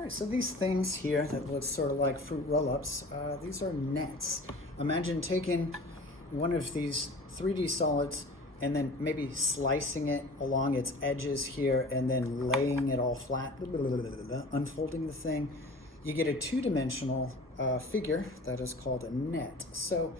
All right, so these things here that look sort of like fruit roll-ups, these are nets. Imagine taking one of these 3D solids and then maybe slicing it along its edges here and then laying it all flat, unfolding the thing. You get a two-dimensional figure that is called a net. So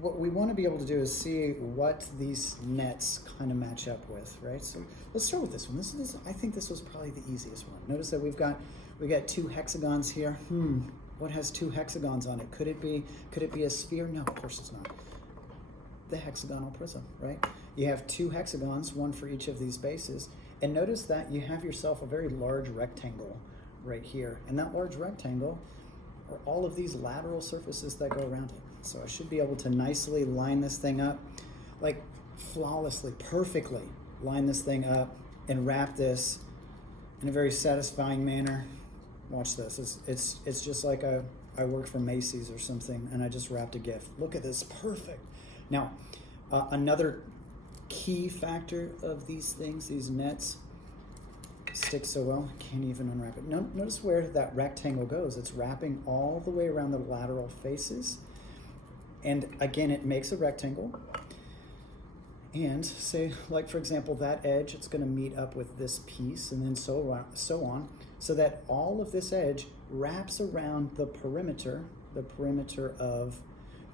what we want to be able to do is see what these nets kind of match up with, right? So let's start with this one. I think this was probably the easiest one. Notice that we got two hexagons here. What has two hexagons on it? Could it be a sphere? No, of course it's not. The hexagonal prism, right? You have two hexagons, one for each of these bases, and notice that you have yourself a very large rectangle right here, and that large rectangle are all of these lateral surfaces that go around it. So I should be able to nicely line this thing up, like flawlessly, perfectly line this thing up and wrap this in a very satisfying manner. Watch this. It's just like I worked for Macy's or something and I just wrapped a gift. Look at this, perfect. Now, another key factor of these things, these nets, stick so well, I can't even unwrap it. Notice where that rectangle goes. It's wrapping all the way around the lateral faces. And again, it makes a rectangle. And say, like for example, that edge, it's gonna meet up with this piece and then so on, so that all of this edge wraps around the perimeter of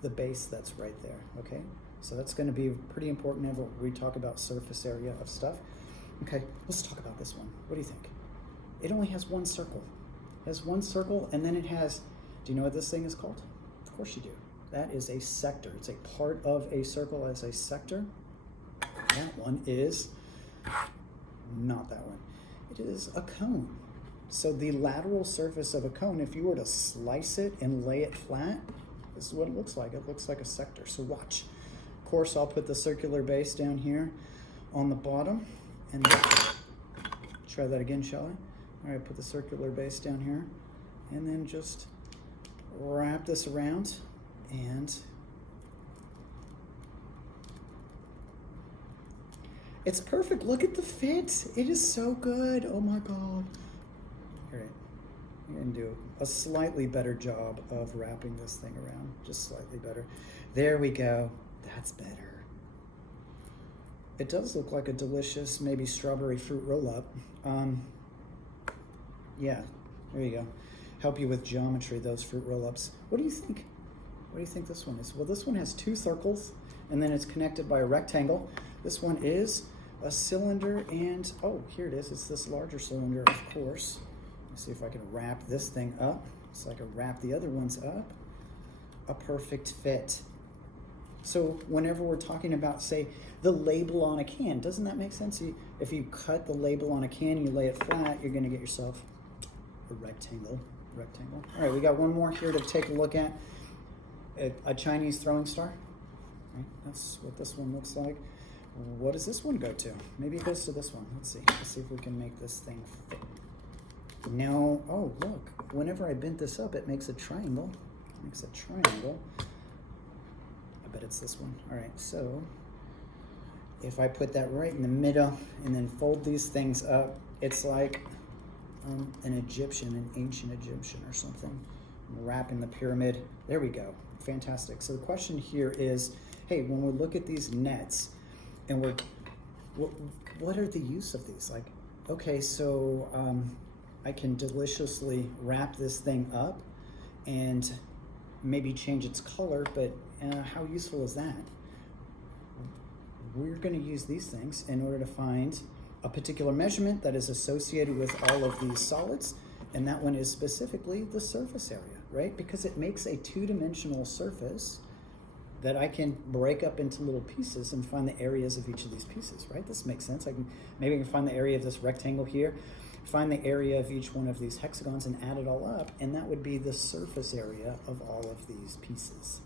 the base that's right there, okay? So that's gonna be pretty important whenever we talk about surface area of stuff. Okay, let's talk about this one. What do you think? It only has one circle. It has one circle, and then it has, do you know what this thing is called? Of course you do. That is a sector. It's a part of a circle as a sector. That one is not that one. It is a cone. So the lateral surface of a cone, if you were to slice it and lay it flat, this is what it looks like. It looks like a sector. So watch. Of course, I'll put the circular base down here on the bottom. And try that again, shall I? All right, put the circular base down here. And then just wrap this around. And it's perfect. Look at the fit. It is so good. Oh my God. All right, I'm gonna do a slightly better job of wrapping this thing around. Just slightly better. There we go. That's better. It does look like a delicious, maybe strawberry fruit roll-up. Yeah, there you go. Help you with geometry, those fruit roll-ups. What do you think? What do you think this one is? Well, this one has two circles, and then it's connected by a rectangle. This one is a cylinder, and oh, here it is. It's this larger cylinder, of course. Let's see if I can wrap this thing up so I can wrap the other ones up. A perfect fit. So whenever we're talking about, say, the label on a can, doesn't that make sense? If you cut the label on a can and you lay it flat, you're gonna get yourself a rectangle. All right, we got one more here to take a look at. A Chinese throwing star. Right, that's what this one looks like. What does this one go to? Maybe it goes to this one. Let's see if we can make this thing fit. No, oh look, whenever I bent this up, it makes a triangle. I bet it's this one. All right, so if I put that right in the middle and then fold these things up, it's like an ancient Egyptian or something, wrapping the pyramid. There we go, fantastic. So the question here is, hey, when we look at these nets and what are the use of these? Like, okay, so I can deliciously wrap this thing up and maybe change its color, but how useful is that? We're going to use these things in order to find a particular measurement that is associated with all of these solids, and that one is specifically the surface area, right? Because it makes a two-dimensional surface that I can break up into little pieces and find the areas of each of these pieces, right? This makes sense. Maybe I can find the area of this rectangle here, find the area of each one of these hexagons and add it all up, and that would be the surface area of all of these pieces.